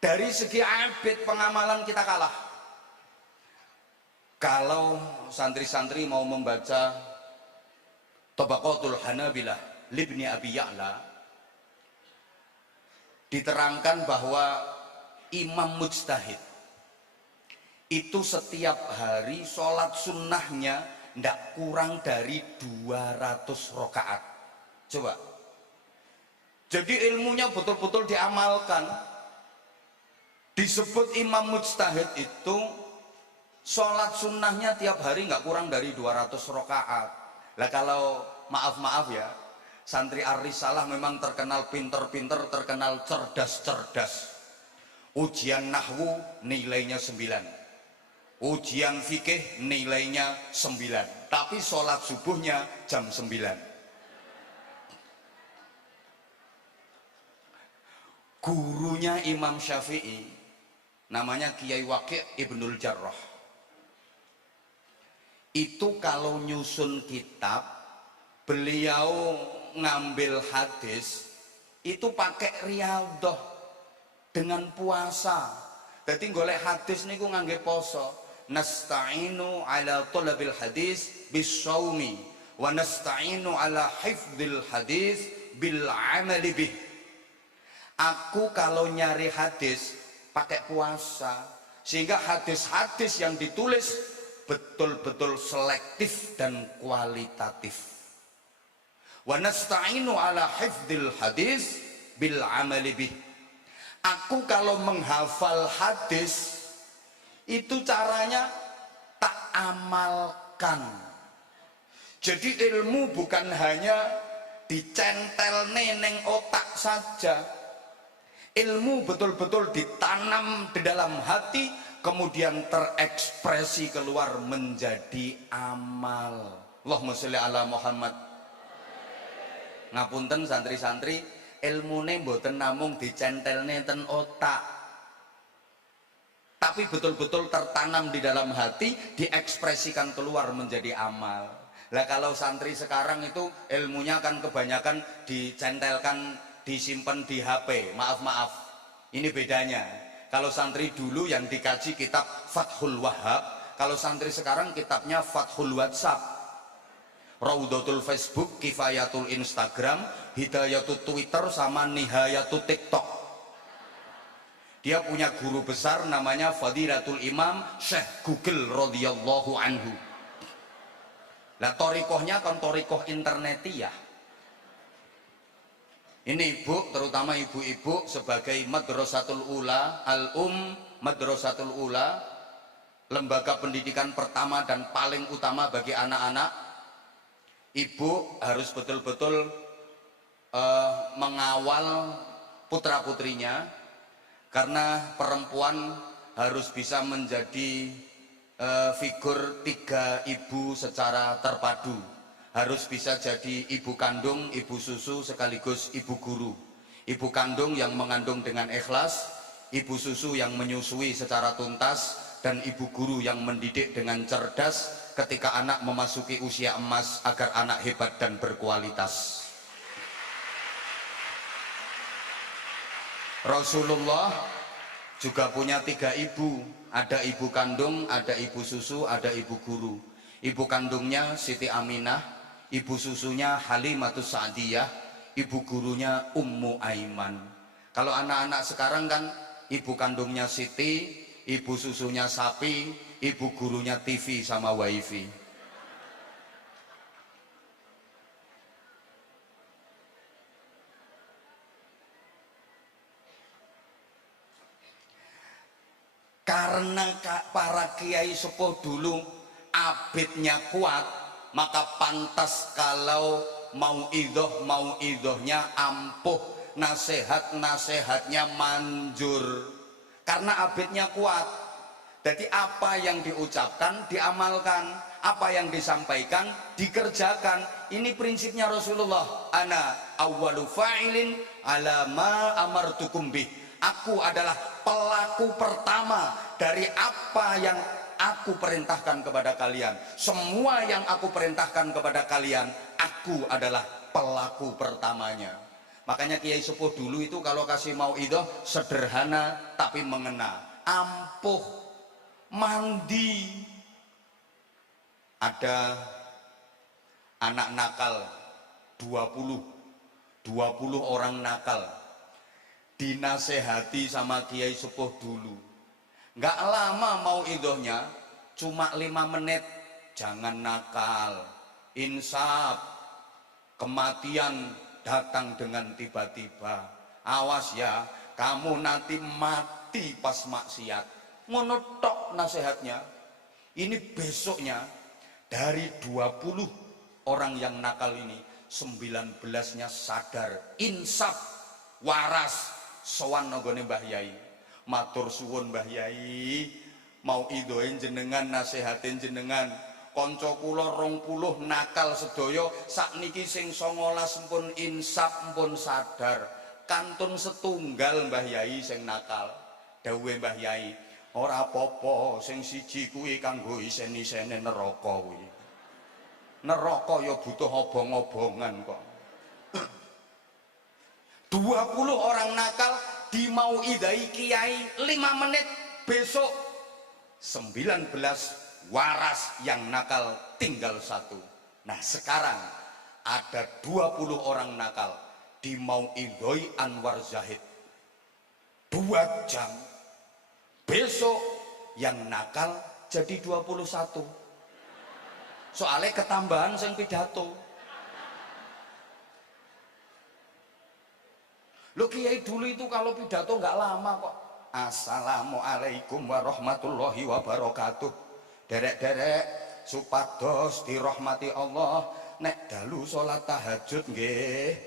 Dari segi abid pengamalan kita kalah. Kalau santri-santri mau membaca Tabaqatul Hanabilah Libni Abi Ya'la, diterangkan bahwa imam mujtahid itu setiap hari sholat sunnahnya tidak kurang dari 200 rakaat. Coba, jadi ilmunya betul-betul diamalkan. Disebut imam mujtahid itu sholat sunnahnya tiap hari nggak kurang dari 200 rakaat. Lah kalau maaf ya, santri Ar-Risalah memang terkenal pinter-pinter, terkenal cerdas-cerdas. Ujian nahwu nilainya 9, ujian fikih nilainya 9, tapi sholat subuhnya jam 9. Gurunya Imam Syafi'i namanya Kiai Waqi' Ibnul Jarrah. Itu kalau nyusun kitab, beliau ngambil hadis itu pakai riyadhah dengan puasa. Jadi golek hadis niku ngangge poso. Nasta'inu ala thalabil hadis bisyaumi wa nasta'inu ala hifdzil hadis bil amali bih. Aku kalau nyari hadis pakai puasa, sehingga hadis-hadis yang ditulis betul-betul selektif dan kualitatif. Wa nasta'inu ala hifdzil hadis bil amali bih. Aku kalau menghafal hadis itu caranya tak amalkan. Jadi ilmu bukan hanya dicentel neneng otak saja. Ilmu betul-betul ditanam di dalam hati, kemudian terekspresi keluar menjadi amal. Allahumma sholli ala Muhammad. Ngapunten santri-santri, ilmune mboten namung dicentelne ten otak, tapi betul-betul tertanam di dalam hati, diekspresikan keluar menjadi amal. Lah kalau santri sekarang itu ilmunya kan kebanyakan dicentelkan, disimpan di HP. Maaf, ini bedanya. Kalau santri dulu yang dikaji kitab Fathul Wahhab, kalau santri sekarang kitabnya Fathul WhatsApp, Raudatul Facebook, Kifayatul Instagram, Hidayatul Twitter, sama Nihayatul TikTok. Dia punya guru besar namanya Fadilatul Imam Syekh Google radhiyallahu anhu. Lah torikohnya kan torikoh internetiyah. Ini ibu, terutama ibu-ibu sebagai Madrasatul Ula, Madrasatul Ula, lembaga pendidikan pertama dan paling utama bagi anak-anak. Ibu harus betul-betul mengawal putra-putrinya, karena perempuan harus bisa menjadi figur tiga ibu secara terpadu. Harus bisa jadi ibu kandung, ibu susu, sekaligus ibu guru. Ibu kandung yang mengandung dengan ikhlas, ibu susu yang menyusui secara tuntas, dan ibu guru yang mendidik dengan cerdas ketika anak memasuki usia emas agar anak hebat dan berkualitas. Rasulullah juga punya tiga ibu, ada ibu kandung, ada ibu susu, ada ibu guru. Ibu kandungnya Siti Aminah, ibu susunya Halimatus Sa'diyah, ibu gurunya Ummu Aiman. Kalau anak-anak sekarang kan ibu kandungnya Siti, ibu susunya sapi, ibu gurunya TV sama wifi. Karena para kiai sepuh dulu abidnya kuat, maka pantas kalau mau idohnya ampuh, nasihatnya manjur, karena abidnya kuat. Jadi apa yang diucapkan diamalkan, apa yang disampaikan dikerjakan. Ini prinsipnya Rasulullah. Ana awwalu fa'ilin ala ma amartukum bih. Aku adalah pelaku pertama dari apa yang aku perintahkan kepada kalian. Semua yang aku perintahkan kepada kalian, aku adalah pelaku pertamanya. Makanya Kiai Sepuh dulu itu kalau kasih mauidhah sederhana tapi mengena, ampuh, mandi. Ada anak nakal 20 orang nakal dinasehati sama Kiai Sepuh dulu. Nggak lama mauidhahnya, cuma 5 menit. Jangan nakal, insaf, kematian datang dengan tiba-tiba. Awas ya, kamu nanti mati pas maksiat. Ngono tok nasihatnya. Ini besoknya dari 20 orang yang nakal ini 19-nya sadar, insaf, waras, sowan nggone Mbah Yai. Matur suwun Mbah Yai, mau idoin jenengan, nasihatin jenengan. Konco kula 20 nakal sedaya, sakniki sing 19 pun insaf pun sadar. Kantun setunggal Mbah Yai sing nakal. Dawuhe Mbah Yai, ora apa-apa, sing siji kuwi kanggo isen-isene neraka kuwi. Neraka ya butuh obong-obongan kok. 20 orang nakal dimauidai Kiai 5 menit, besok 19 waras yang nakal tinggal 1. Nah sekarang ada 20 orang nakal dimauidai Anwar Zahid 2 jam, besok yang nakal jadi 21. Soalnya ketambahan sing pidato. Lo Kiai dulu itu kalau pidato nggak lama kok. Assalamualaikum warahmatullahi wabarakatuh. Derek-derek supados dirahmati Allah, nek dalu salat tahajud nggih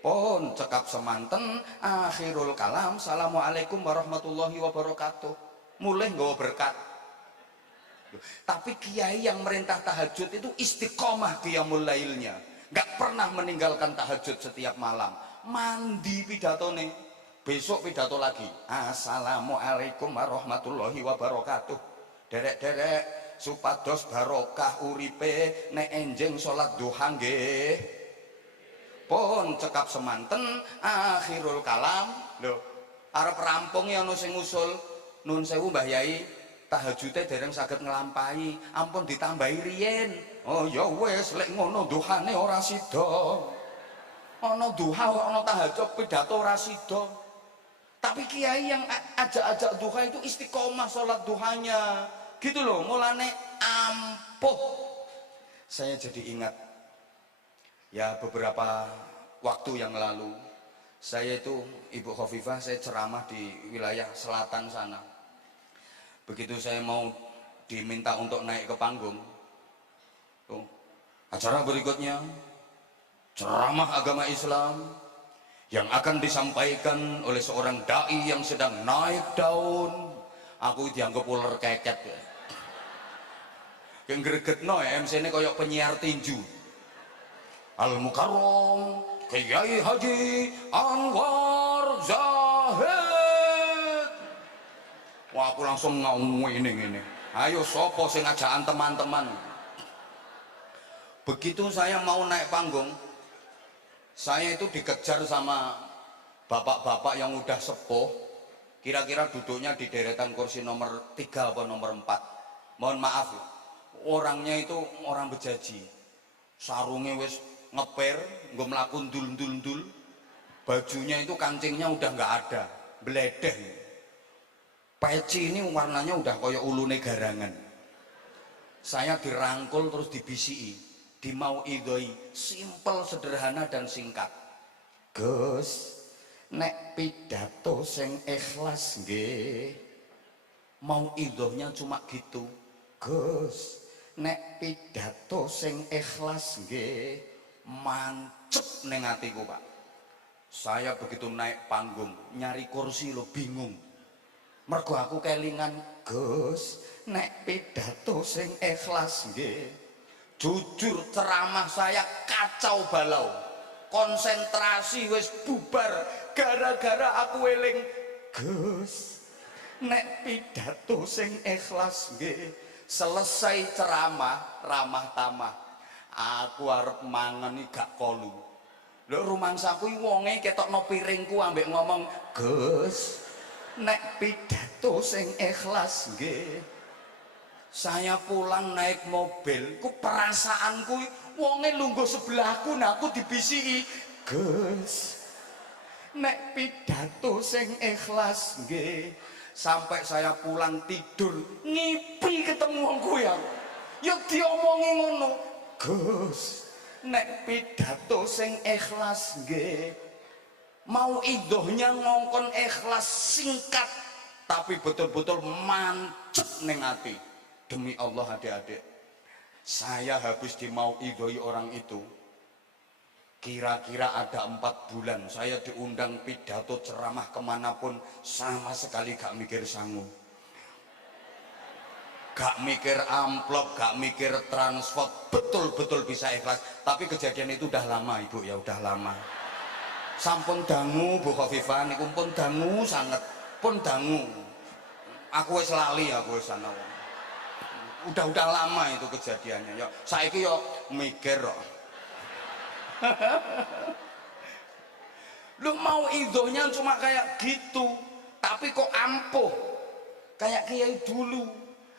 pun cekap semanten akhirul kalam assalamualaikum warahmatullahi wabarakatuh. Mulai nggawa berkat. Tapi kiai yang merintah tahajud itu istiqomah qiyamul lailnya, nggak pernah meninggalkan tahajud setiap malam. Mandi pidato nih, besok pidato lagi assalamualaikum warahmatullahi wabarakatuh. Derek-derek supados barokah uripe nek enjing salat duha nggih pun cekap semanten akhirul kalam. Lho arep rampung ya ono sing usul, nun sewu Mbah Yai tahajute dereng saged nglampahi, ampun ditambahi riyen. Oh ya wis lek ngono duhane ora sida. Ana duha ana tahajud pidato ora sida. Tapi kiai yang ajak-ajak duha itu istiqomah salat duhanya. Gitu loh, mulane ampuh. Saya jadi ingat ya beberapa waktu yang lalu saya itu Ibu Khofifah, saya ceramah di wilayah selatan sana. Begitu saya mau diminta untuk naik ke panggung, tuh, acara berikutnya ceramah agama Islam yang akan disampaikan oleh seorang dai yang sedang naik daun. Aku dianggap ular keket ya. Yang gregetno ya MC ini kayak penyiar tinju. Al Mukarram Kiai Haji Anwar Zahid. Wah aku langsung ngawin ini. Ayo sopo sing ngajaan teman-teman. Begitu saya mau naik panggung, saya itu dikejar sama bapak-bapak yang udah sepuh. Kira-kira duduknya di deretan kursi nomor 3 atau nomor 4. Mohon maaf ya, orangnya itu orang bejaji, sarungnya wis ngeper, nggak melaku ndul-ndul, bajunya itu kancingnya udah nggak ada, beledeh. Peci ini warnanya udah koyo ulune garangan. Saya dirangkul terus dibisiki, dimauidhoi, simpel, sederhana dan singkat. Gus, nek pidato sing ikhlas nggih. Mauidhahnya cuma gitu. Gus, nek pidato sing ikhlas nggih. Mancep ning atiku, Pak. Saya begitu naik panggung, nyari kursi lo bingung. Mergo aku kelingan, Gus, nek pidato sing ikhlas nggih. Jujur ceramah saya kacau balau. Konsentrasi wis bubar gara-gara aku eling, Gus, nek pidato sing ikhlas nggih. Selesai ceramah ramah tamah, aku arep mangan iki gak kolu. Lho rumangsaku wonge ketokno piringku ambek ngomong, "Gus, nek pidato sing ikhlas nggih." Saya pulang naik mobil, ku perasaanku wonge lungguh sebelahku, nah aku dibisiki, "Gus, nek pidato sing ikhlas nggih." Sampai saya pulang tidur ngipi ketemu wong kuwi ya diomongi ngono, "Gus, nek pidato sing ikhlas nggih." Mau idohnya ngongkon ikhlas singkat tapi betul-betul mancep ning ati. Demi Allah adik-adik, saya habis di mau idoi orang itu kira-kira ada 4 bulan saya diundang pidato ceramah kemanapun, sama sekali gak mikir sangu, gak mikir amplop, gak mikir transport, betul-betul bisa ikhlas. Tapi kejadian itu udah lama ibu ya, udah lama. Sampun dangu Bu Khofifah niku pun dangu sangat, pun dangu. Aku wis lali, aku wis ana. Udah lama itu kejadiannya. Ya saiki yo mikir kok. Lu mau idohnya cuma kayak gitu, tapi kok ampuh. Kayak kiai dulu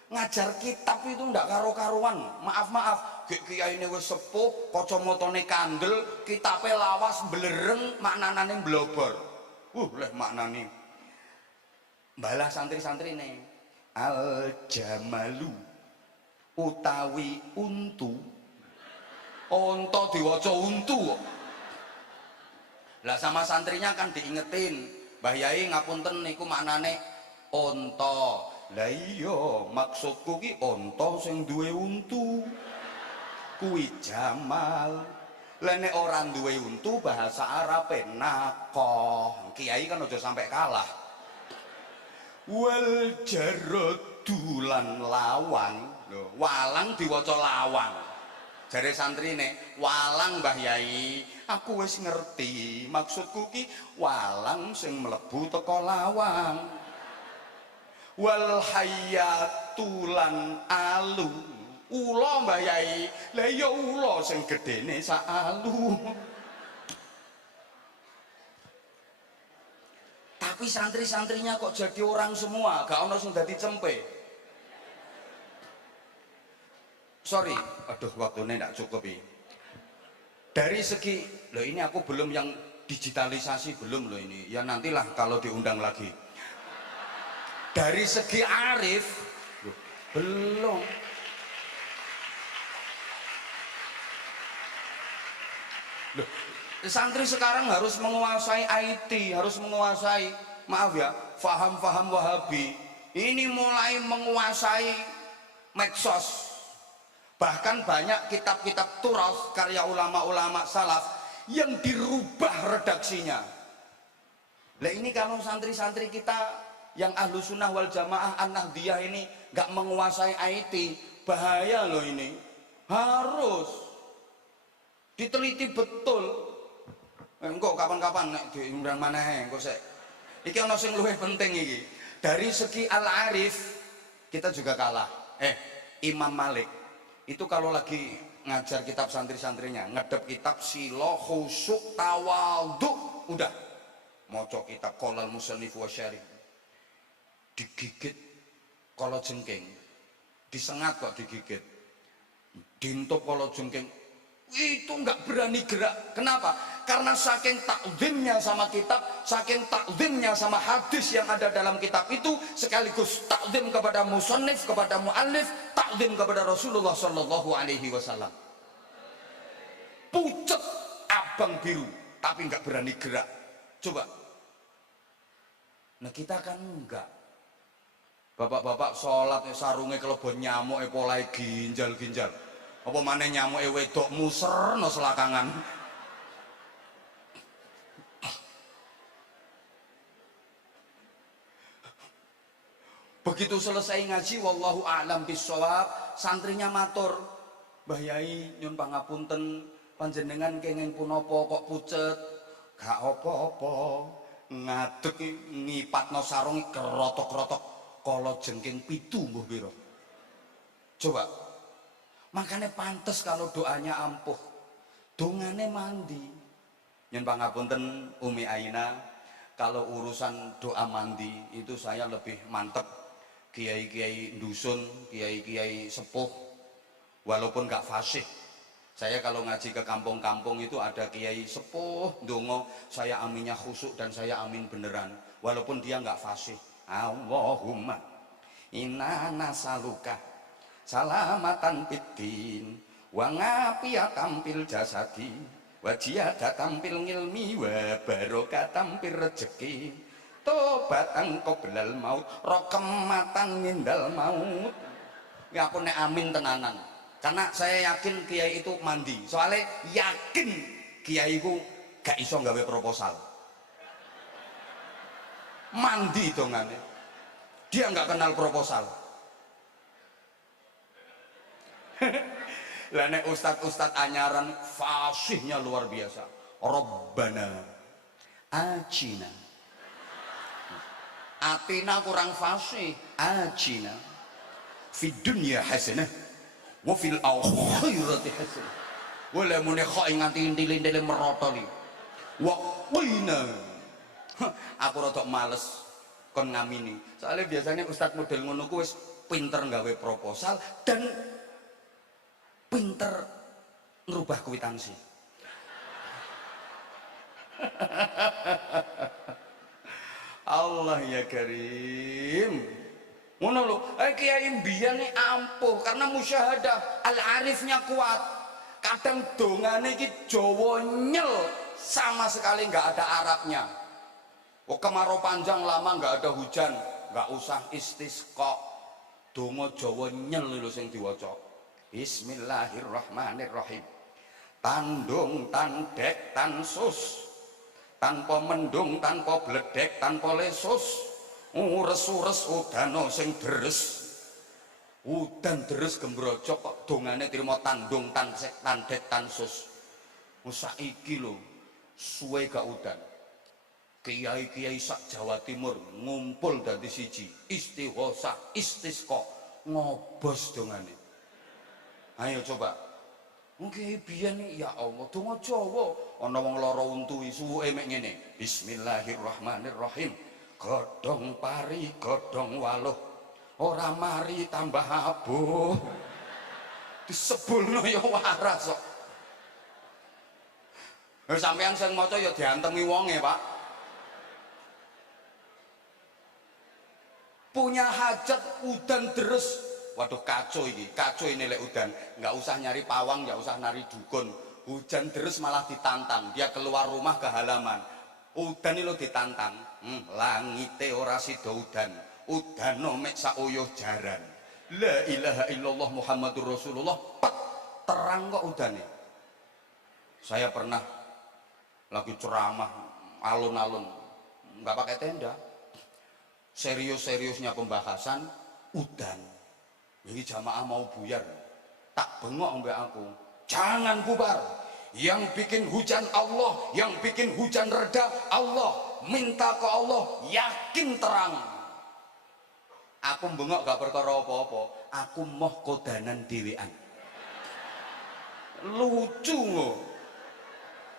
ngajar kitab itu ndak karo-karuan. Maaf, kiai ini wis sepuh, kacamotane kandel, kitabe lawas belereng, maknane blobor. Leh maknane. Balah santri-santri nih. Al jamalu utawi untu, onto diwaca untu. Lah sama santrinya kan diingetin, "Mbah Yai ngapunten niku maknane onto." Lah iya, maksudku ki onto sing duwe untu kuwi jamal. Lah nek ora duwe untu bahasa Arabe nakoh. Kiai kan aja sampai kalah. Wal jaradu lan lawang. Lho, walang diwaca lawang. Jare santrine, "Walang Mbah Yai, aku wis ngerti. Maksudku ki walang sing mlebu teko lawang." Wal hayatu lan alu. Ula Mbah Yai, lah ya ula sing gedene sak alu. Tapi santri-santrinya kok jadi orang semua, gak ono sing dadi cempe. Sorry, aduh waktunya tidak cukup ini. Dari segi, loh ini aku belum yang digitalisasi, belum loh ini. Ya nantilah kalau diundang lagi. Dari segi arif, loh, belum. Loh, santri sekarang harus menguasai IT, harus menguasai, maaf ya, faham-faham Wahabi. Ini mulai menguasai medsos. Bahkan banyak kitab-kitab turas karya ulama-ulama salaf yang dirubah redaksinya. Lah ini kalau santri-santri kita yang ahlu sunnah wal jamaah an-nahdiyah ini gak menguasai IT, bahaya loh ini. Harus diteliti betul. Engkau kapan-kapan nek diundang maneh engko sik. Iki ana sing luwih penting iki. Dari segi al-arif kita juga kalah. Imam Malik itu kalau lagi ngajar kitab santri-santrinya, ngedep kitab silo, khusyuk, tawadhu, udah maca kitab Qalal Musannif wa Syarih, digigit kala jengking, disengat kok digigit, dintop kala jengking, itu nggak berani gerak. Kenapa? Karena saking takzimnya sama kitab, saking takzimnya sama hadis yang ada dalam kitab itu, sekaligus takzim kepada musannif, kepada muallif, takzim kepada Rasulullah Shallallahu Alaihi Wasallam. Pucet abang biru, tapi nggak berani gerak. Coba. Nah kita kan enggak. Bapak-bapak sholat sarungnya kelebon nyamuk polai ginjal-ginjal. Apa mana nyamuk wedok muser no selakangan. Begitu selesai ngaji, wallahu a'lam bishawab, santrinya matur, "Mbah Yai nyun pangapunten, panjenengan kenging punapa kok pucet?" "Gak apa-apa, ngadeg ngipatno sarung kerotok-kerotok kala jengking 7 mbuh pira." Coba. Makanya pantas kalau doanya ampuh. Dongane mandi. Nyun pangapunten Umi Aina, kalau urusan doa mandi itu saya lebih mantep kiai-kiai dusun, kiai-kiai sepuh, walaupun gak fasih. Saya kalau ngaji ke kampung-kampung itu ada kiai sepuh dongo, saya aminnya khusyuk dan saya amin beneran, walaupun dia nggak fasih. Allahumma inna nasaluka salamatan fiddin wa ngafiyatan fil jasadi wa ziyadatan fil ilmi wa barokatan fil rezeki tobatan qoblal maut rokematan ngindal maut. Ya aku nek amin tenanan, karena saya yakin kiai itu mandi, soalnya yakin kiai itu gak iso nggawe proposal mandi dongannya, dia nggak kenal proposal. Lah nek ustad anyaran fasihnya luar biasa. Rabbana ajina, atina kurang fasih, ajina fid dunya hasanah wa fil akhirati hasanah wala mune kok nganti intile-intile merotoli wa qina. Aku rada males kon ngamini, soalnya biasanya ustadz model ngono ku wis pinter nggawe proposal dan pinter ngerubah kwitansi. Allah ya Karim. Ngono lho, kiai mbiyen iki ampuh karena musyahadah, al-arifnya kuat. Kadang dongane iki Jawa nyel, sama sekali nggak ada Arabnya. Oh, kemarau panjang lama nggak ada hujan, nggak usah istisqa, donga Jawa nyel lho sing diwaca. Bismillahirrahmanirrahim. Tandung tandek tansus, tanpa mendung tanpa bledek tanpa lesus, ures-ures udano sing deres. Udan deres gembrojok kok dongane trimo tandung tandek tansus. Saiki lho suwe gak udan, kiai-kiai sak Jawa Timur ngumpul dadi siji, istighosah istisqa, ngobos dongane. Ayo coba mungkin biyen ya Allah donga Jawa ana wong lara untu suwuke mek ngene. Bismillahirrahmanirrahim. Godhong pari godhong waluh ora mari tambah abuh, disebulno ya waras kok. Sampeyan sing maca ya diantemi wonge, Pak. Punya hajat udan deres, waduh kacau ini lek udan, nggak usah nyari pawang, nggak usah nyari dukun, hujan deres malah ditantang, dia keluar rumah ke halaman, udan ini lo ditantang, langite ora sida udan, udano mek sauyuh jaran, la ilaha illallah Muhammadur Rasulullah, pet, terang kok udane. Saya pernah lagi ceramah alun-alun, nggak pakai tenda, serius-seriusnya pembahasan udan. Ini jamaah mau buyar, tak bengok mbak aku, jangan bubar, yang bikin hujan Allah, yang bikin hujan reda Allah, minta ke Allah, yakin terang. Aku bengok gak perkara apa-apa, aku moh kodanan dewean. Lucu ngoh,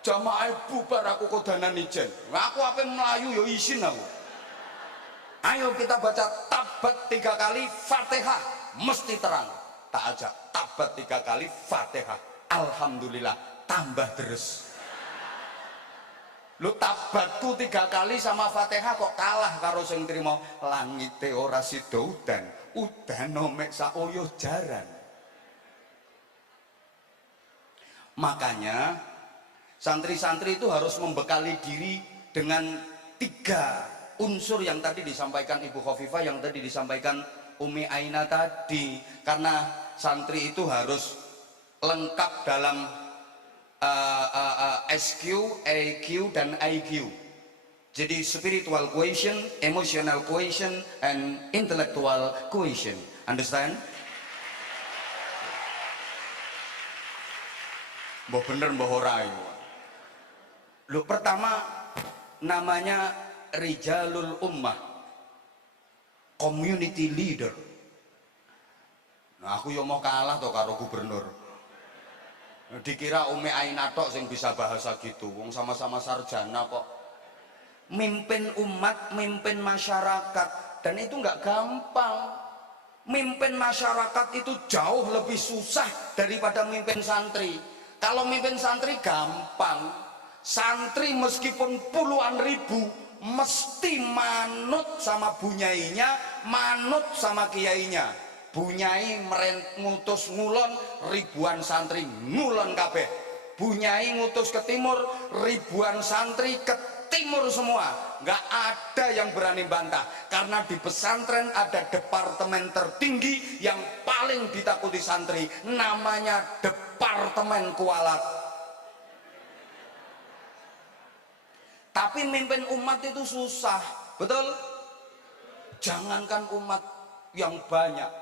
jamaah bubar aku kodanan ijen, aku apa melayu yo isin aku. Ayo kita baca tabat 3 kali Fatihah, mesti terang. Tak ajak tabat 3 kali Fatihah, alhamdulillah tambah deres. Lu tabatku 3 kali sama Fatihah kok kalah karo sing trimo langite ora sida udan, udano mek sauyuh jaran. Makanya santri-santri itu harus membekali diri dengan 3 unsur yang tadi disampaikan Ibu Khofifah, yang tadi disampaikan Umi Aina tadi, karena santri itu harus lengkap dalam SQ, AQ dan IQ. Jadi spiritual quotient, emotional quotient, and intellectual quotient. Understand? Mbah bener mbah ora iku. Lu pertama namanya Rijalul Ummah, community leader. Nah aku yo mau kalah to karo gubernur. Dikira Umi Ainah tok sing bisa bahasa gitu, wong sama-sama sarjana kok. Mimpin umat, mimpin masyarakat, dan itu nggak gampang. Mimpin masyarakat itu jauh lebih susah daripada mimpin santri. Kalau mimpin santri gampang, santri meskipun puluhan ribu mesti manut sama bunyainya, manut sama kiainya. Bunyai ngutus ngulon, ribuan santri ngulon kabeh. Bunyai ngutus ke timur, ribuan santri ke timur semua. Nggak ada yang berani bantah, karena di pesantren ada departemen tertinggi yang paling ditakuti santri, namanya Departemen Kualat. Tapi mimpin umat itu susah, betul? Jangankan umat yang banyak,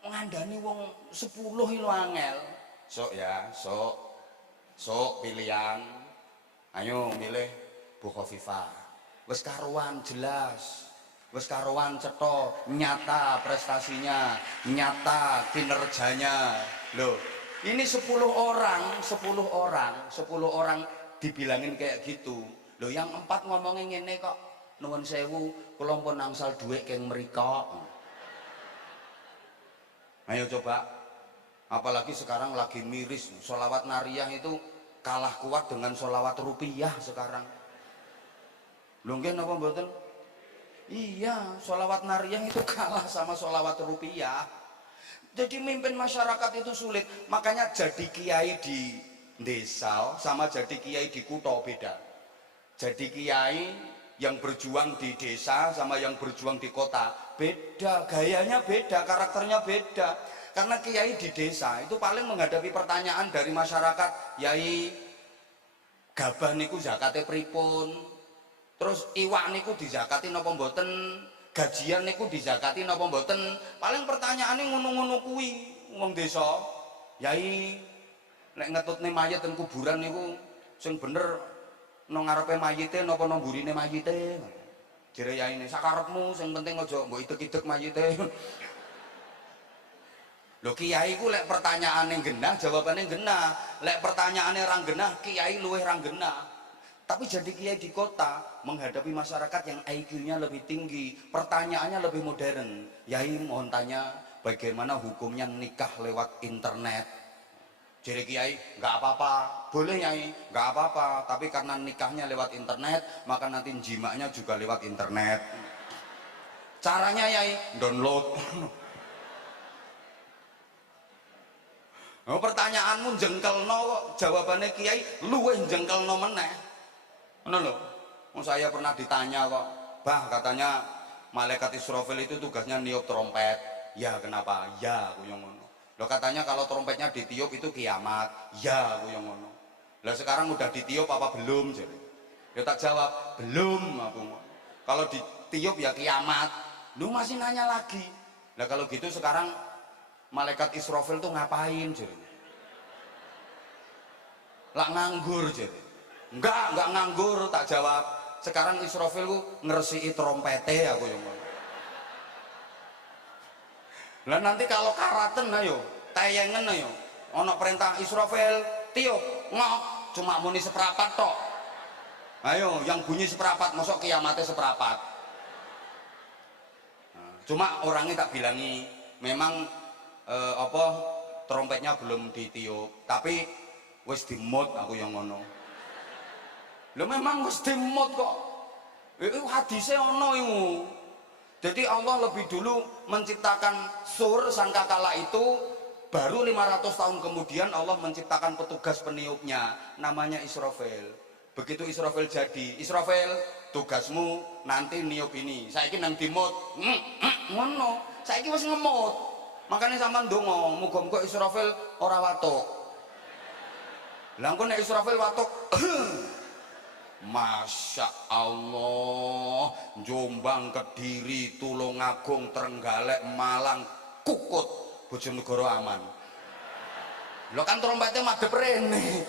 ngandani wong 10 itu angel. Sok ya, sok pilihan. Ayo milih Bu Khofifah. Wes karuan jelas, wes karuan cetha, nyata prestasinya, nyata kinerjanya. Loh, ini 10 orang dibilangin kayak gitu. Loh, yang 4 ngomongin ngene kok, nuwun sewu, kula pun angsal dhuwit keng mriko. Ayo coba, apalagi sekarang lagi miris, sholawat nariyah itu kalah kuat dengan sholawat rupiah sekarang. Lho nggih napa mboten? Iya, sholawat nariyah itu kalah sama sholawat rupiah. Jadi mimpin masyarakat itu sulit, makanya jadi kiai di desa sama jadi kiai di kutha beda. Jadi kiai yang berjuang di desa sama yang berjuang di kota beda, gayanya beda, karakternya beda. Karena kiai di desa itu paling menghadapi pertanyaan dari masyarakat, yai gabah niku zakate pripun, terus iwak niku dizakati napa mboten, gajian niku dizakati napa mboten. Paling pertanyaannya ngono-ngono kuwi wong desa. Yai nek ngetutne mayit teng kuburan niku sing bener nang ngarepe mayite napa nang mburine mayite? Jere yaine sakarepmu, sing penting aja mbok idek-idek mayite. Lho kiai ku lek pertanyaane genah jawabane genah, lek pertanyaane ra genah kiai luwih ra genah. Tapi jadi kiai di kota menghadapi masyarakat yang IQ-nya lebih tinggi, pertanyaannya lebih modern. Yai mohon tanya, bagaimana hukumnya nikah lewat internet? Jadi kiai, nggak apa-apa, boleh yai, nggak apa-apa. Tapi karena nikahnya lewat internet, maka nanti jimaknya juga lewat internet. Caranya yai, download. Oh, pertanyaanmu jengkelno, jawabannya kiai luwih jengkelno meneh. Ngono lho. Saya pernah ditanya kok, bah katanya malaikat Israfil itu tugasnya niup trompet. Ya kenapa? Ya aku yang ngono. Loh katanya kalau trompetnya ditiup itu kiamat. Ya aku yang ngono. Lah sekarang udah ditiup apa belum? Jadi ya tak jawab belum aku. Kalau ditiup ya kiamat. Lu masih nanya lagi. Lah kalau gitu sekarang malaikat Israfil tuh ngapain? Jadi lah nganggur jadi. Enggak nganggur, tak jawab. Sekarang Israfil ku ngresiki trompete aku yang ngono. Lah nanti kalau karaten ayo, tayangan ayo. Ono perintah Israfil tiup, ngok, cuma muni seperapat tok. Ayo, yang bunyi seperapat, mosok kiamatnya seperapat. Nah, cuma orangnya tak bilangi, memang trompetnya belum ditiup, tapi wis dimut aku yang ngono. Lho memang wis dimut kok. Itu hadisnya ono iku. Jadi Allah lebih dulu menciptakan sur sangkakala itu, baru 500 tahun kemudian Allah menciptakan petugas peniupnya, namanya Israfil. Begitu Israfil jadi, Israfil tugasmu nanti niup ini. Saiki nang dimut, ngono. Saiki wis ngemut. Makanya sampean ndonga, muga-muga Israfil ora watuk. Lah engko nek Israfil watuk, Masya Allah, Jombang, Kediri, Tulungagung, Trenggalek, Malang, Kukut, Bojonegoro aman. Lo kan trompetnya madhep rene.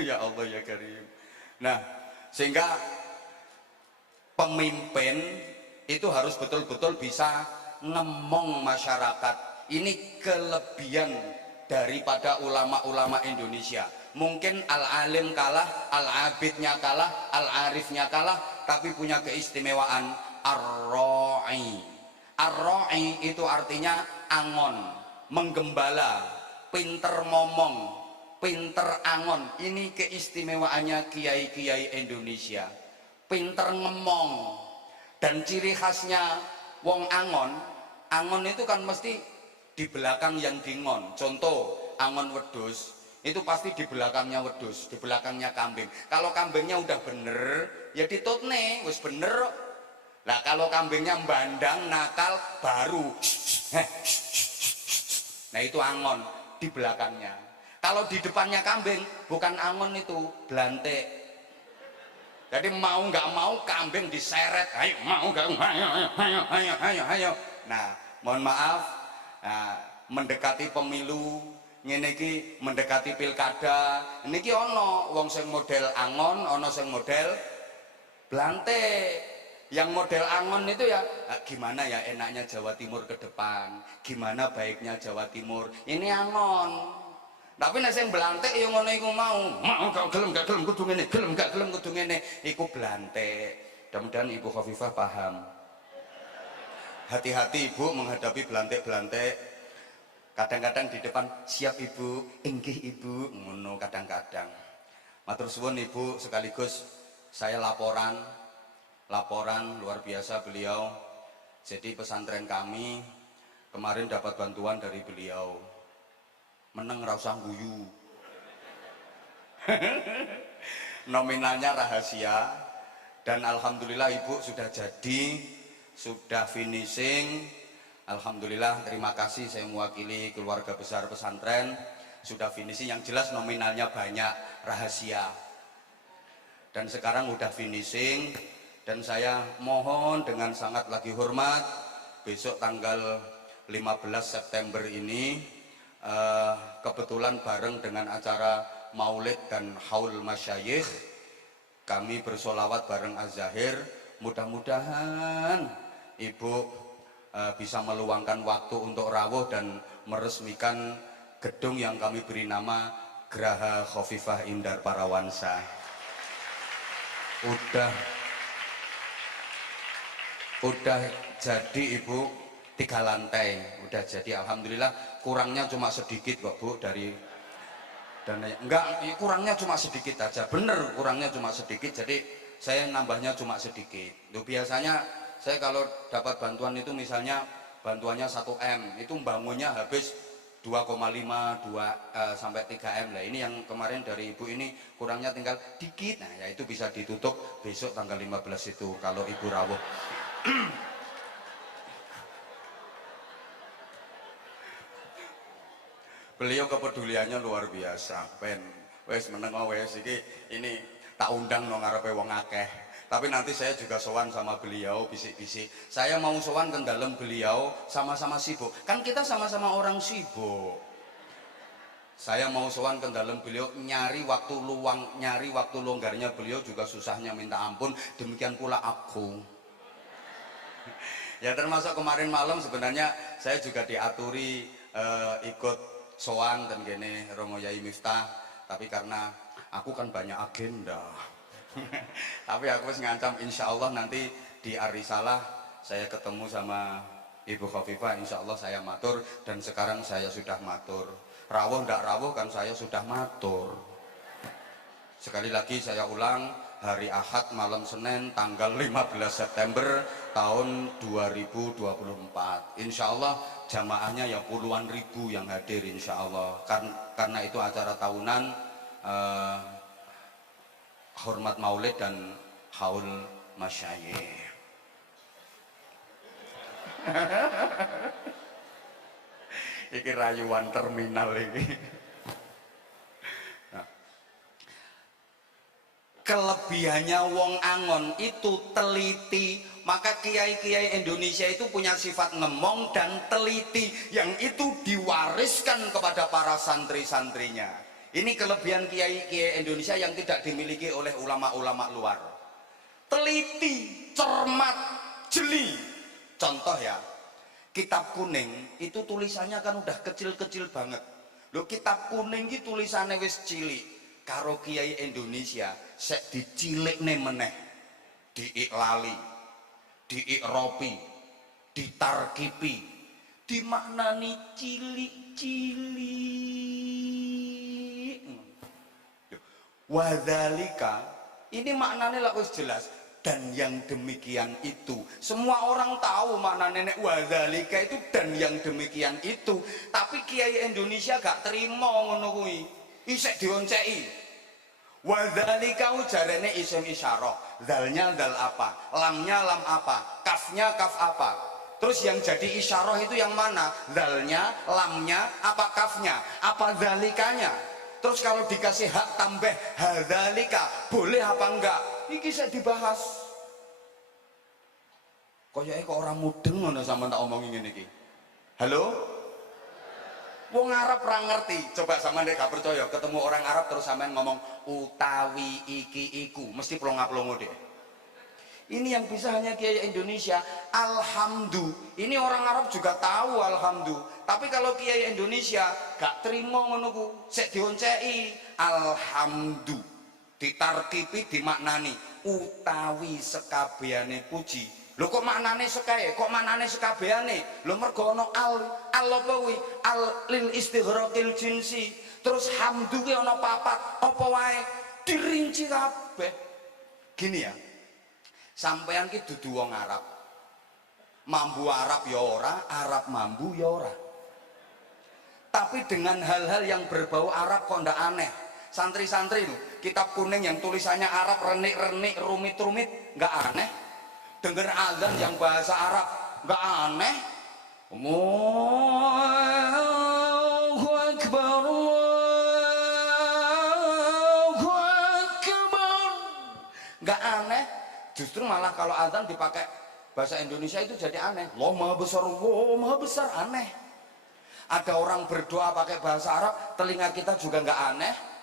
Ya Allah ya Karim. Nah, sehingga pemimpin itu harus betul-betul bisa ngemong masyarakat. Ini kelebihan daripada ulama-ulama Indonesia. Mungkin al-alim kalah, al-abidnya kalah, al-arifnya kalah, tapi punya keistimewaan ar-ra'i. Ar-ra'i itu artinya angon, menggembala, pinter ngomong, pinter angon. Ini keistimewaannya kiai-kiai Indonesia, pinter ngemong. Dan ciri khasnya wong angon, angon itu kan mesti di belakang yang dingon. Contoh angon wedhus itu pasti di belakangnya wedhus, di belakangnya kambing. Kalau kambingnya udah bener ya ditutne wis bener. Nah kalau kambingnya bandang nakal baru nah itu angon di belakangnya. Kalau di depannya kambing bukan angon, itu blantik. Jadi mau nggak mau kambing diseret, ayo mau nggak, ayo. Nah mohon maaf, nah, mendekati pemilu ngene iki, mendekati pilkada niki ono wong sing model angon, ono sing model blantik. Yang model angon itu ya gimana ya enaknya Jawa Timur ke depan, gimana baiknya Jawa Timur, ini angon. Tapi nek sing blantik ya ngono iku mau gak gelem kudu ngene, gelem gak gelem kudu ngene, iku blantik. Mudah-mudahan Ibu Khofifah paham. Hati-hati Ibu menghadapi blantik-blantik. Kadang-kadang di depan, siap Ibu, inggih Ibu, ngono kadang-kadang. Matur suwun Ibu, sekaligus saya laporan luar biasa beliau. Jadi pesantren kami kemarin dapat bantuan dari beliau. Meneng ra usah guyu. Nominalnya rahasia, dan alhamdulillah Ibu sudah jadi, sudah finishing. Alhamdulillah, terima kasih, saya mewakili keluarga besar pesantren, sudah finishing. Yang jelas nominalnya banyak, rahasia. Dan sekarang udah finishing, dan saya mohon dengan sangat lagi hormat, besok tanggal 15 September ini kebetulan bareng dengan acara Maulid dan Haul Masyayikh, kami bersolawat bareng Az-Zahir. Mudah-mudahan Ibu bisa meluangkan waktu untuk rawuh dan meresmikan gedung yang kami beri nama Geraha Khofifah Indar Parawansa. Udah jadi Ibu, 3 lantai udah jadi, alhamdulillah. Kurangnya cuma sedikit kok Bu, dari dana enggak, kurangnya cuma sedikit aja, bener kurangnya cuma sedikit, jadi saya nambahnya cuma sedikit. Loh, biasanya saya kalau dapat bantuan itu misalnya bantuannya 1 M, itu bangunnya habis 2,5 sampai 3 M lah. Ini yang kemarin dari Ibu ini kurangnya tinggal dikit. Nah ya itu bisa ditutup besok tanggal 15 itu kalau Ibu rawuh. Beliau kepeduliannya luar biasa. Wes meneng wes iki ini tak undang nang ngarepe wong akeh. Tapi nanti saya juga sowan sama beliau, bisik-bisik. Saya mau sowan ke dalam beliau, sama-sama sibuk. Kan kita sama-sama orang sibuk. Saya mau sowan ke dalam beliau, nyari waktu luang, nyari waktu longgarnya beliau juga susahnya minta ampun. Demikian pula aku. Ya termasuk kemarin malam sebenarnya saya juga diaturi ikut sowan dan gini Romo Yai Miftah, tapi karena aku kan banyak agenda. Tapi aku harus ngancam, insya Allah nanti di Arisalah saya ketemu sama Ibu Khofifah, insya Allah saya matur, dan sekarang saya sudah matur. Rawuh ndak rawuh kan saya sudah matur. Sekali lagi saya ulang, hari Ahad malam Senin tanggal 15 September tahun 2024. Insya Allah jamaahnya ya puluhan ribu yang hadir insya Allah. Karena itu acara tahunan hormat Maulid dan Haul Masyayikh. Iki rayuan terminal ini. Nah. Kelebihannya wong angon itu teliti. Maka kiai-kiai Indonesia itu punya sifat ngemong dan teliti, yang itu diwariskan kepada para santri-santrinya. Ini kelebihan kiai-kiai Indonesia yang tidak dimiliki oleh ulama-ulama luar. Teliti, cermat, jeli. Contoh ya, Kitab Kuning itu tulisannya kan udah kecil-kecil banget. Loh, Kitab Kuning iki tulisannya wis cilik, karo Kiai Indonesia sek dicilikne meneh, diiklali, diikropi, ditarkipi, dimaknani cilik-cilik. Wadzalika ini maknanya lah wis jelas. Dan yang demikian itu semua orang tahu makna nenek wadzalika itu dan yang demikian itu, tapi Kiai Indonesia gak terima ngono kuwi, isek dionceki. Wadzalika ujarene isim isyarah, zalnya zal apa, lamnya lam apa, kafnya kaf apa. Terus yang jadi isyarah itu yang mana? Zalnya, lamnya, apa kafnya, apa zalikanya. Terus kalau dikasih hak tambah hadzalika boleh apa enggak? Iki saya dibahas. Koyoke kok orang mudeng ngono sama tak omongin ngene iki. Halo? Wong Arab ora ngerti. Coba sampean nek gak percaya ketemu orang Arab terus sampean ngomong utawi iki iku, mesti plonga-plongo deh. Ini yang bisa hanya Kiai Indonesia. Alhamdulillah. Ini orang Arab juga tahu alhamdulillah. Tapi kalau Kiai Indonesia gak terima ngono ku, sek dionceki alhamdulillah. Ditarkipi dimaknani utawi sekabehane puji. Lho kok maknane sekae? Kok maknane sekabehane? Lho mergo ana al apa kuwi? Al lil istighraqil jinsi. Terus hamdu kuwi ana papat, apa wae dirinci kabeh. Gini ya. Sampeyan ki dudu wong Arab. Mambu Arab ya ora, Arab mambu ya ora. Tapi dengan hal-hal yang berbau Arab kok ndak aneh. Santri-santri itu Kitab Kuning yang tulisannya Arab renik-renik rumit-rumit nggak aneh. Dengar azan yang bahasa Arab nggak aneh. Allahu Akbar, Allahu Akbar, nggak aneh. Justru malah kalau azan dipakai bahasa Indonesia itu jadi aneh. Allah Maha Besar, Allah Maha Besar, aneh. Ada orang berdoa pakai bahasa Arab, telinga kita juga nggak aneh.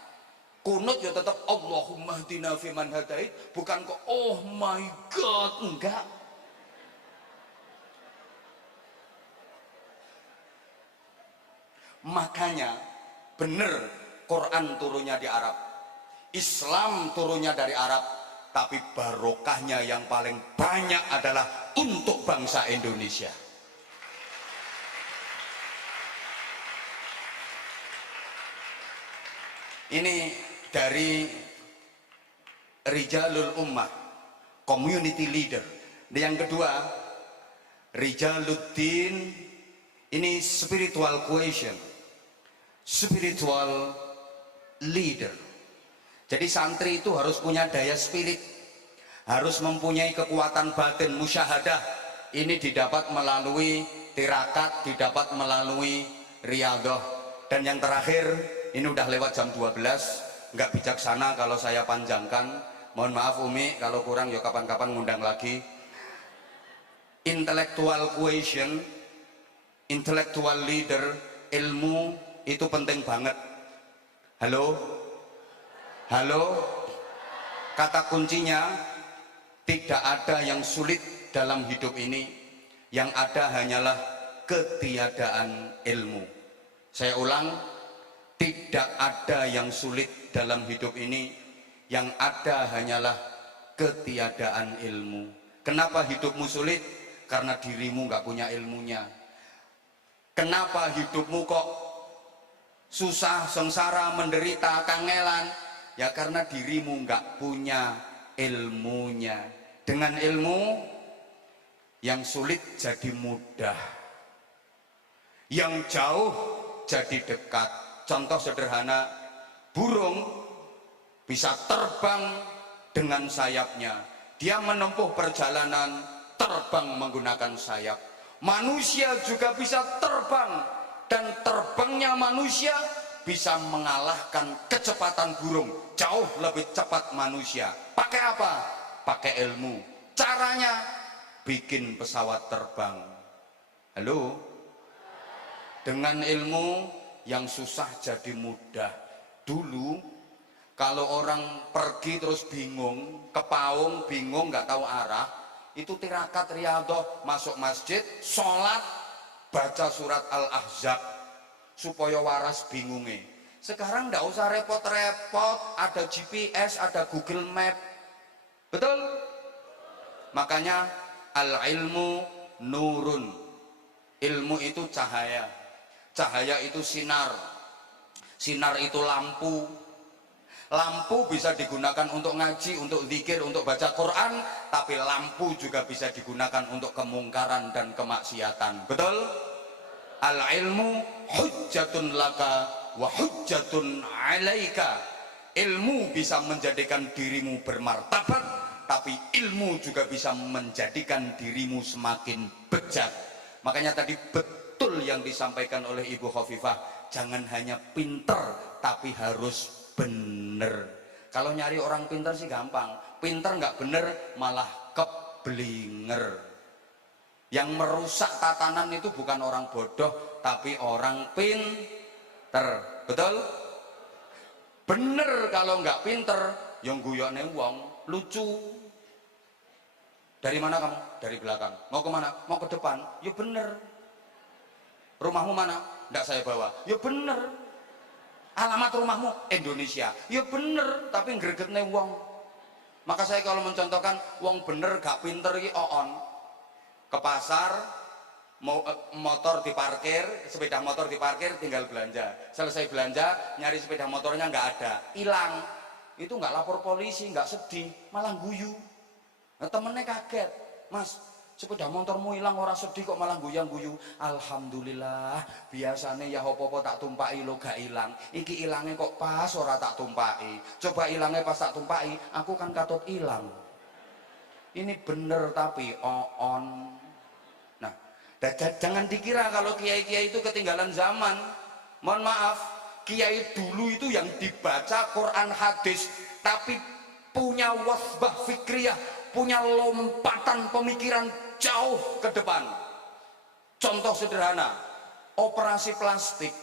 Kunut ya tetap Allahumma hdina fiman hadait, bukan kok oh my god, enggak. Makanya bener Quran turunnya di Arab, Islam turunnya dari Arab, tapi barokahnya yang paling banyak adalah untuk bangsa Indonesia. Ini dari Rijalul Ummah, community leader. Dan yang kedua, Rijaluddin, ini spiritual quotient, spiritual leader. Jadi santri itu harus punya daya spirit, harus mempunyai kekuatan batin, musyahadah. Ini didapat melalui tirakat, didapat melalui riyadhah. Dan yang terakhir, ini udah lewat jam 12, nggak bijaksana kalau saya panjangkan, mohon maaf Umi kalau kurang ya kapan-kapan ngundang lagi. Intellectual quotient, intellectual leader, ilmu itu penting banget. Halo? Halo? Kata kuncinya, tidak ada yang sulit dalam hidup ini, yang ada hanyalah ketiadaan ilmu. Saya ulang, tidak ada yang sulit dalam hidup ini, yang ada hanyalah ketiadaan ilmu. Kenapa hidupmu sulit? Karena dirimu nggak punya ilmunya. Kenapa hidupmu kok susah, sengsara, menderita, kangelan? Ya karena dirimu nggak punya ilmunya. Dengan ilmu, yang sulit jadi mudah, yang jauh jadi dekat. Contoh sederhana, burung bisa terbang dengan sayapnya. Dia menempuh perjalanan terbang menggunakan sayap. Manusia juga bisa terbang, dan terbangnya manusia bisa mengalahkan kecepatan burung. Jauh lebih cepat manusia. Pakai apa? Pakai ilmu. Caranya bikin pesawat terbang. Halo? Dengan ilmu yang susah jadi mudah. Dulu kalau orang pergi terus bingung, kepaung, bingung, nggak tahu arah, itu tirakat riyadhah, masuk masjid, sholat, baca surat Al-Ahzab supaya waras bingungnya. Sekarang ndak usah repot-repot, ada GPS, ada Google Map. Betul? Makanya al-ilmu nurun. Ilmu itu cahaya. Cahaya itu sinar. Sinar itu lampu. Lampu bisa digunakan untuk ngaji, untuk zikir, untuk baca Quran, tapi lampu juga bisa digunakan untuk kemungkaran dan kemaksiatan. Betul? Al-ilmu hujjatun laka wa hujjatun alaika. Ilmu bisa menjadikan dirimu bermartabat, tapi ilmu juga bisa menjadikan dirimu semakin bejat. Makanya tadi betul yang disampaikan oleh Ibu Khofifah, jangan hanya pinter tapi harus bener. Kalau nyari orang pinter sih gampang, pinter nggak bener malah keblinger. Yang merusak tatanan itu bukan orang bodoh tapi orang pinter. Betul? Bener kalau nggak pinter yang guyone wong lucu. Dari mana kamu? Dari belakang. Mau kemana? Mau ke depan. Ya bener. Rumahmu mana? Nggak saya bawa. Ya bener. Alamat rumahmu Indonesia. Ya bener, tapi ngregetne wong. Maka saya kalau mencontohkan wong bener gak pinter iki oon. Ke pasar mau motor diparkir, sepeda motor diparkir, tinggal belanja. Selesai belanja, nyari sepeda motornya nggak ada, hilang. Itu nggak lapor polisi, nggak sedih, malah guyu. Nah, temennya kaget, Mas, sepeda motormu hilang, orang sedih kok malah guyang-guyu. Alhamdulillah, biasanya ya apa-apa tak tumpaki lo gak hilang. Iki hilangnya kok pas ora tak tumpaki. Coba hilangnya pas tak tumpaki, aku kan katut hilang. Ini bener tapi on. Nah, jangan dikira kalau kiai-kiai itu ketinggalan zaman. Mohon maaf, kiai dulu itu yang dibaca Quran hadis, tapi punya wasbah fikriyah, punya lompatan pemikiran jauh ke depan. Contoh sederhana, operasi plastik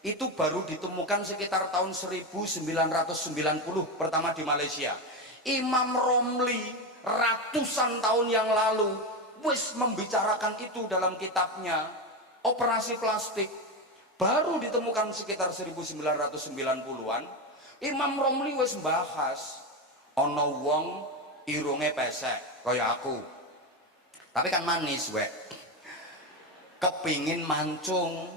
itu baru ditemukan sekitar tahun 1990 pertama di Malaysia. Imam Romli ratusan tahun yang lalu wis membicarakan itu dalam kitabnya. Operasi plastik baru ditemukan sekitar 1990-an. Imam Romli wis bahas ono wong irunge pesek kaya aku, tapi kan manis wek, kepingin mancung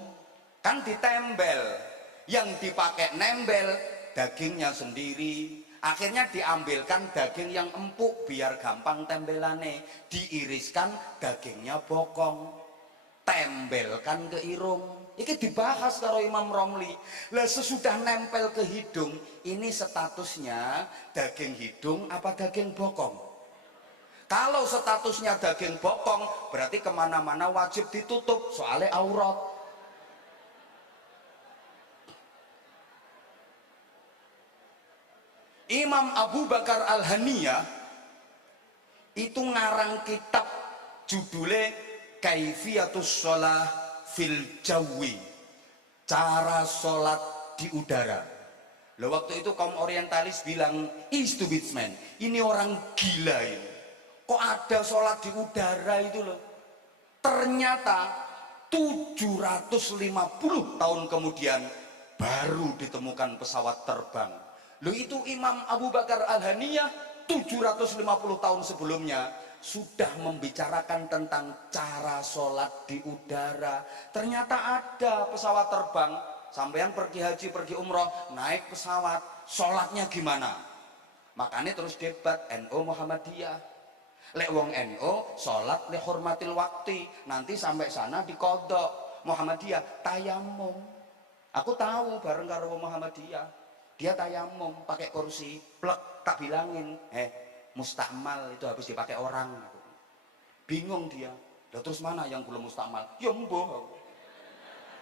kan ditembel, yang dipakai nembel dagingnya sendiri. Akhirnya diambilkan daging yang empuk biar gampang tembelane, diiriskan dagingnya bokong, tembelkan ke irung. Ini dibahas karo Imam Romli. Lah sesudah nempel ke hidung, ini statusnya daging hidung apa daging bokong? Kalau statusnya daging bokong, berarti kemana-mana wajib ditutup, soalnya aurat. Imam Abu Bakar Al-Haniyah itu ngarang kitab judulnya Kaifiyatus Shalah fil Jawi, cara sholat di udara. Loh, waktu itu kaum orientalis bilang, is to man, ini orang gila ini. Kok ada sholat di udara itu loh. Ternyata 750 tahun kemudian baru ditemukan pesawat terbang. Loh, itu Imam Abu Bakar Al-Haniyah 750 tahun sebelumnya sudah membicarakan tentang cara sholat di udara. Ternyata ada pesawat terbang, sampean pergi haji, pergi umroh, naik pesawat, sholatnya gimana? Makanya terus debat NU Muhammadiyah. Lek wong NU sholat le hormatil waktu, nanti sampai sana dikodok. Muhammadiyah tayamum. Aku tahu bareng karo Muhammadiyah, dia tayamum pakai kursi, plek, tak bilangin, mustakmal itu habis dipakai orang. Bingung dia. Lah terus mana yang belum mustakmal? Ya mboh.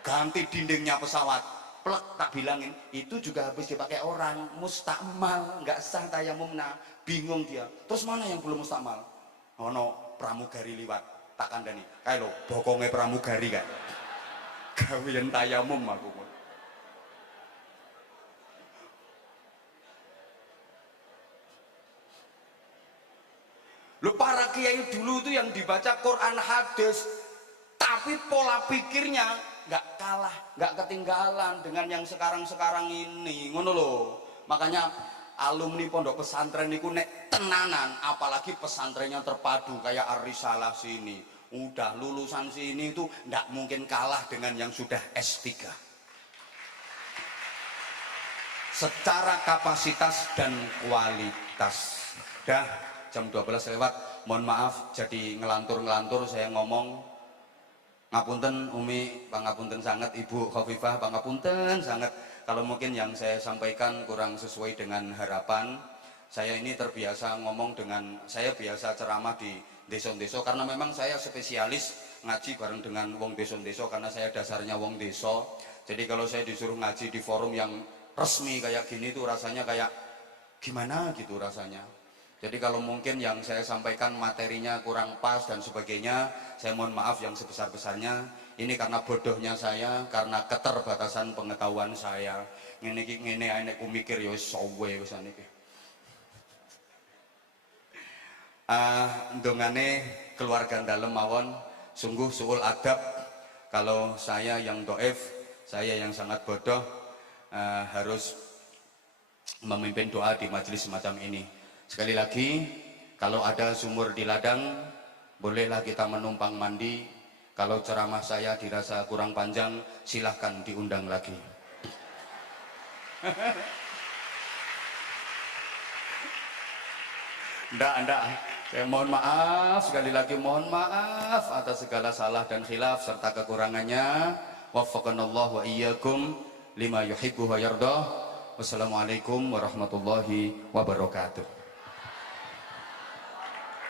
Ganti dindingnya pesawat, plek, tak bilangin, itu juga habis dipakai orang, mustakmal, nggak sah tayamumna. Bingung dia. Terus mana yang belum mustakmal? Ono pramugari liwat, tak kandani. Kayak lo bokonge pramugari kan. Gawean tayamum aku. Lu para kiai dulu itu yang dibaca Quran hadis tapi pola pikirnya nggak kalah, nggak ketinggalan dengan yang sekarang ini, ngono loh. Makanya alumni pondok pesantren niku nek tenanan, apalagi pesantrennya terpadu kayak Ar-Risalah sini, udah lulusan sini itu nggak mungkin kalah dengan yang sudah S3 secara kapasitas dan kualitas. Dah jam 12 lewat, mohon maaf jadi ngelantur saya ngomong. Ngapunten Umi, pangapunten sangat Ibu Khofifah, pangapunten sangat kalau mungkin yang saya sampaikan kurang sesuai dengan harapan. Saya ini terbiasa ngomong dengan, saya biasa ceramah di desa-desa karena memang saya spesialis ngaji bareng dengan wong desa-desa karena saya dasarnya wong desa. Jadi kalau saya disuruh ngaji di forum yang resmi kayak gini tuh rasanya kayak gimana gitu rasanya. Jadi kalau mungkin yang saya sampaikan materinya kurang pas dan sebagainya, saya mohon maaf yang sebesar-besarnya. Ini karena bodohnya saya, karena keterbatasan pengetahuan saya. Ngene anek ku mikir ya wis sowe wis niki. Ndongane keluarga dalem mawon, sungguh suul adab kalau saya yang doef, saya yang sangat bodoh harus memimpin doa di majelis semacam ini. Sekali lagi, kalau ada sumur di ladang, bolehlah kita menumpang mandi. Kalau ceramah saya dirasa kurang panjang, silahkan diundang lagi. Ndak. Saya mohon maaf, sekali lagi mohon maaf atas segala salah dan khilaf serta kekurangannya. Waffaqanallahu wa iyyakum lima yuhibbu wa yardah. Wassalamualaikum warahmatullahi wabarakatuh.